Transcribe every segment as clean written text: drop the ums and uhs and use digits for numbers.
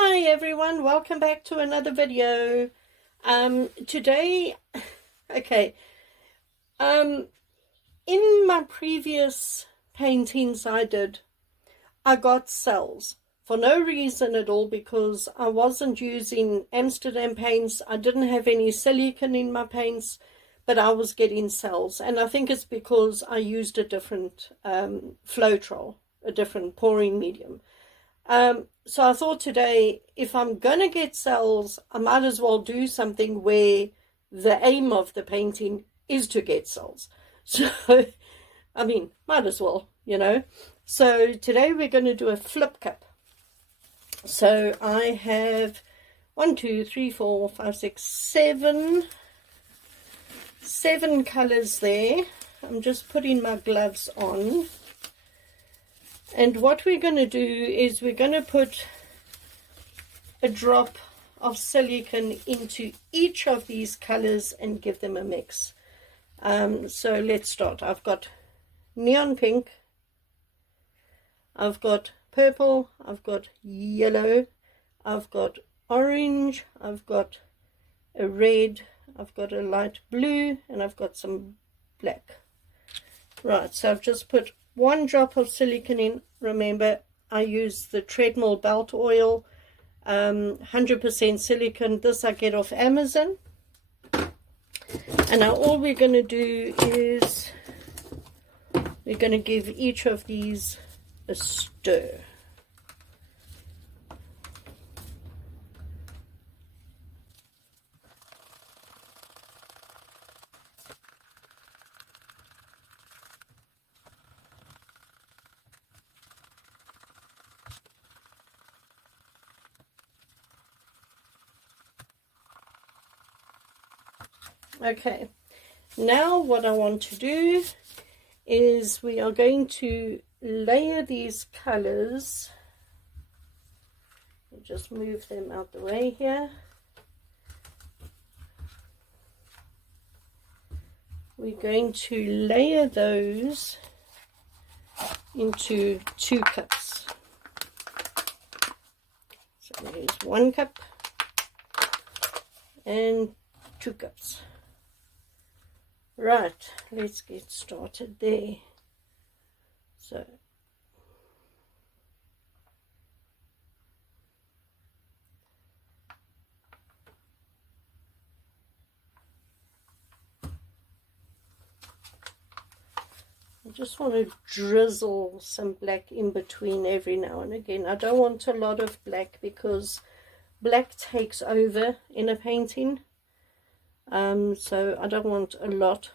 Hi everyone, welcome back to another video. Today, okay, in my previous paintings I got cells for no reason at all, because I wasn't using Amsterdam paints. I didn't have any silicone in my paints, but I was getting cells, and I think it's because I used a different Floetrol, a different pouring medium. So I thought today, if I'm going to get cells, I might as well do something where the aim of the painting is to get cells. So, I mean, might as well, you know. So today we're going to do a flip cup. So I have 1, 2, 3, 4, 5, 6, 7 colors there. I'm just putting my gloves on. And what we're going to do is we're going to put a drop of silicone into each of these colors and give them a mix. So let's start. I've got neon pink, I've got purple, I've got yellow, I've got orange, I've got a red, I've got a light blue, and I've got some black. Right, so I've just put 1 drop of silicone in. Remember, I use the treadmill belt oil, 100% silicone. This I get off Amazon. And now all we're going to do is we're going to give each of these a stir. Okay, now what I want to do is we are going to layer these colors. Just move them out the way here. We're going to layer those into 2 cups. So there's 1 cup and 2 cups. Right, let's get started there. So I just want to drizzle some black in between every now and again. I don't want a lot of black because black takes over in a painting. So I don't want a lot.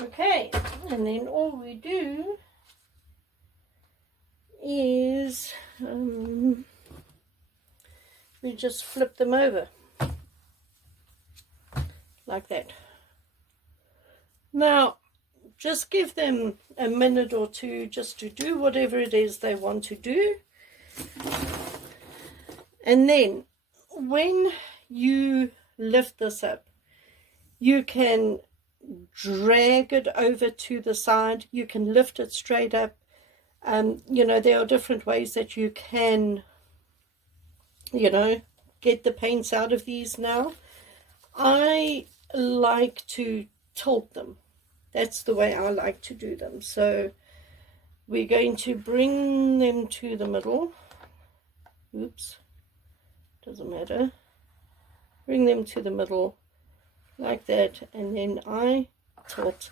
Okay, and then all we do is we just flip them over like that. Now just give them a minute or two just to do whatever it is they want to do, and then when you lift this up, you can drag it over to the side, you can lift it straight up. You know, there are different ways that you can, you know, get the paints out of these. Now I like to tilt them. That's the way I like to do them. So we're going to bring them to the middle. Oops, doesn't matter. Bring them to the middle like that, and then I tilt,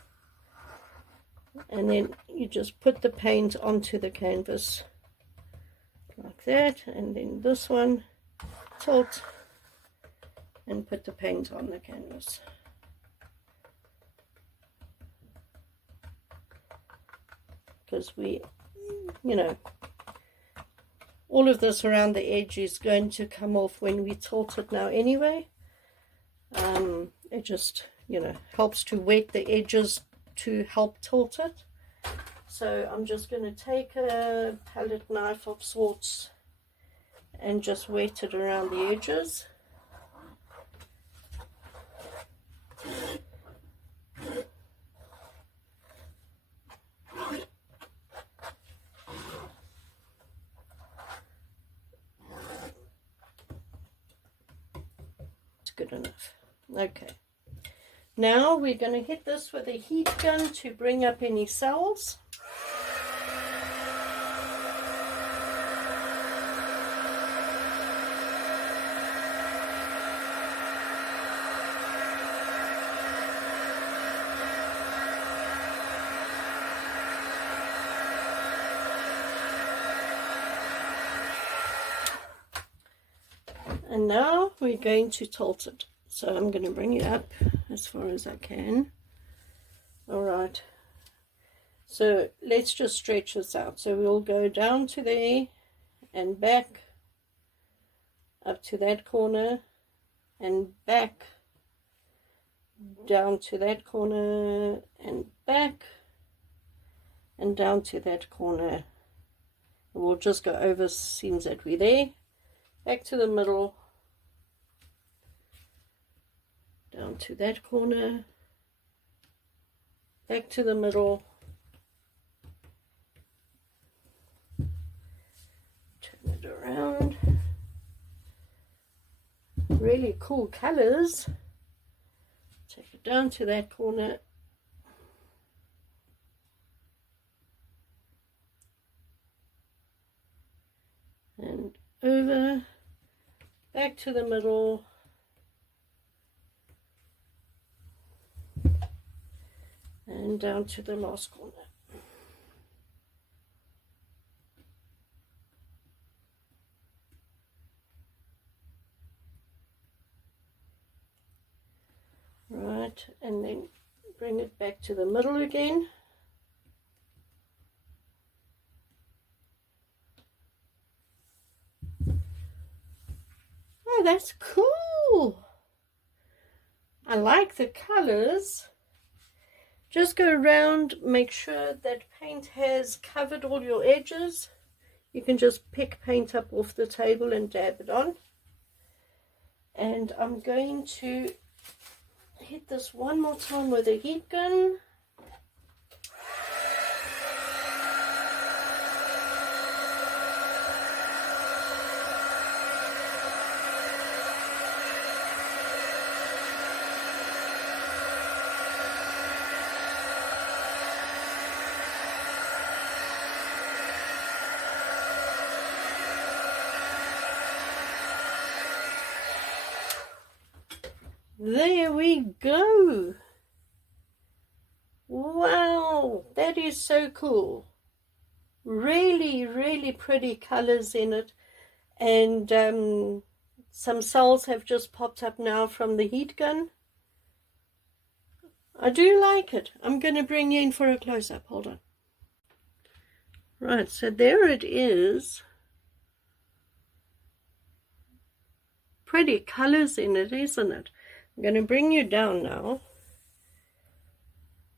and then you just put the paint onto the canvas like that, and then this one tilt and put the paint on the canvas. Because we, you know, all of this around the edge is going to come off when we tilt it now anyway. It just, you know, helps to wet the edges to help tilt it. So I'm just going to take a palette knife of sorts and just wet it around the edges. It's good enough. Okay. Now we're going to hit this with a heat gun to bring up any cells. And now we're going to tilt it. So I'm going to bring it up as far as I can. Alright. So let's just stretch this out. So we'll go down to there and back up to that corner and back down to that corner and back and down to that corner. We'll just go over seams that we're there. Back to the middle, down to that corner, back to the middle, turn it around. Really cool colors. Take it down to that corner. And over. Back to the middle, and down to the last corner. Right, and then bring it back to the middle again. Oh, that's cool. I like the colors. Just go around, make sure that paint has covered all your edges. You can just pick paint up off the table and dab it on. And I'm going to hit this one more time with a heat gun. There we go. Wow, that is so cool. Really, really pretty colors in it. And some cells have just popped up now from the heat gun. I do like it. I'm going to bring you in for a close-up. Hold on. Right, so there it is. Pretty colors in it, isn't it? I'm going to bring you down now.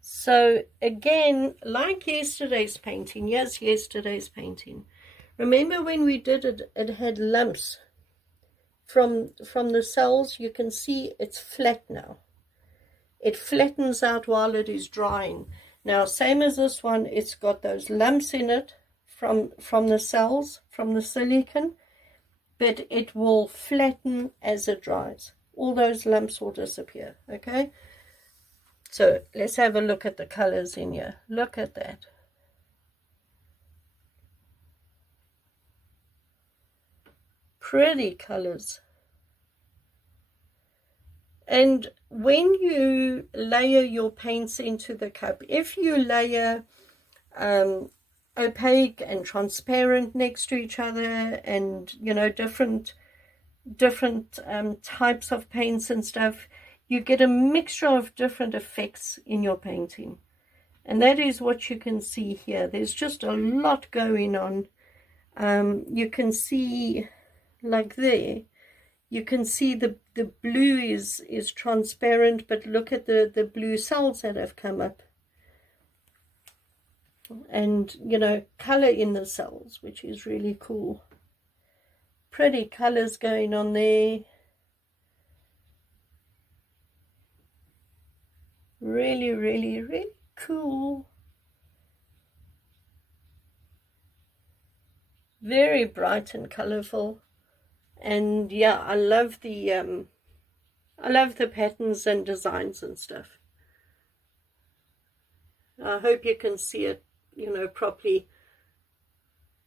So again, like yesterday's painting, yes, yesterday's painting. Remember when we did it, it had lumps from the cells. You can see it's flat now. It flattens out while it is drying. Now, same as this one, it's got those lumps in it from the cells, from the silicone, but it will flatten as it dries. All those lumps will disappear, okay? So let's have a look at the colors in here. Look at that. Pretty colors. And when you layer your paints into the cup, if you layer opaque and transparent next to each other, and you know, different types of paints and stuff, you get a mixture of different effects in your painting. And that is what you can see here. There's just a lot going on. You can see, like there, you can see the blue is transparent, but look at the blue cells that have come up. And, you know, color in the cells, which is really cool. Pretty colors going on there. Really, really, really cool. Very bright and colorful. And yeah, I love the patterns and designs and stuff. I hope you can see it, you know, properly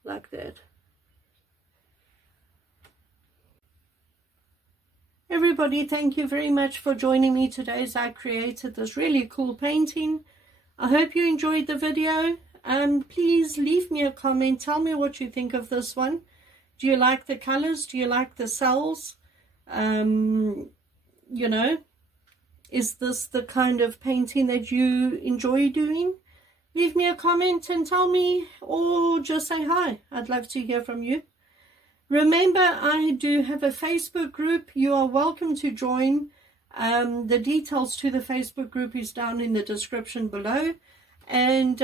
like that. Everybody, thank you very much for joining me today as I created this really cool painting. I hope you enjoyed the video. Please leave me a comment. Tell me what you think of this one. Do you like the colors? Do you like the cells? You know, is this the kind of painting that you enjoy doing? Leave me a comment and tell me, or just say hi. I'd love to hear from you. Remember, I do have a Facebook group. You are welcome to join. The details to the Facebook group is down in the description below. And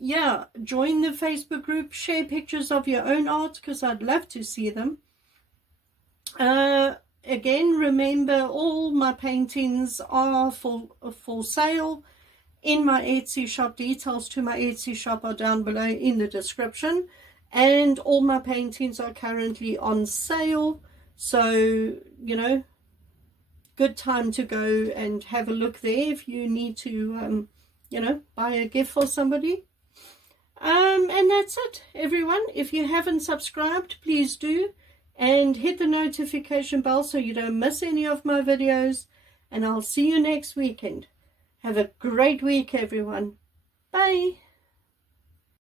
yeah, join the Facebook group. Share pictures of your own art, because I'd love to see them. Again, remember, all my paintings are for sale in my Etsy shop. Details to my Etsy shop are down below in the description. And all my paintings are currently on sale. So, you know, good time to go and have a look there if you need to, you know, buy a gift for somebody. And that's it, everyone. If you haven't subscribed, please do. And hit the notification bell so you don't miss any of my videos. And I'll see you next weekend. Have a great week, everyone. Bye.